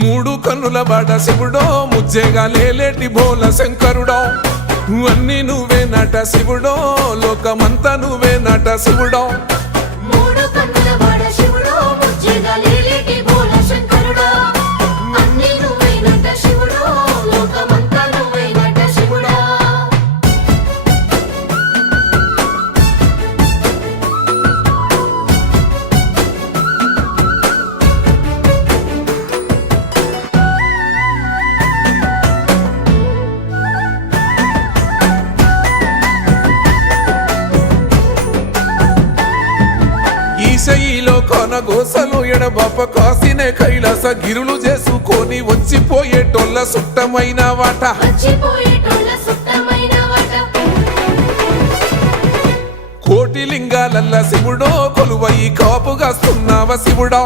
మూడు కన్నుల బాట శివుడో ముజ్జేగా లేలేటి బోల శంకరుడో అన్ని నువ్వే నట శివుడో లోకమంతా నువ్వే నట శివుడో మూడు కన్నుల బాట శివుడో ముజ్జేగా లేలేటి బోల శంకరుడో అన్ని నువ్వే నట శివుడో లోకమంతా నువ్వే నట శివుడో ఈశయిలో కొనగోసలు ఎడబాప కాసినే కైలాస గిరులు చేసుకొని వచ్చిపోయేటోళ్ళ సుట్టమైన వాట వచ్చిపోయేటోళ్ళ సుట్టమైన వాట కోటి లింగాలల్ల శివుడో కొలువయి కాపుగాస్తున్నావ శివుడో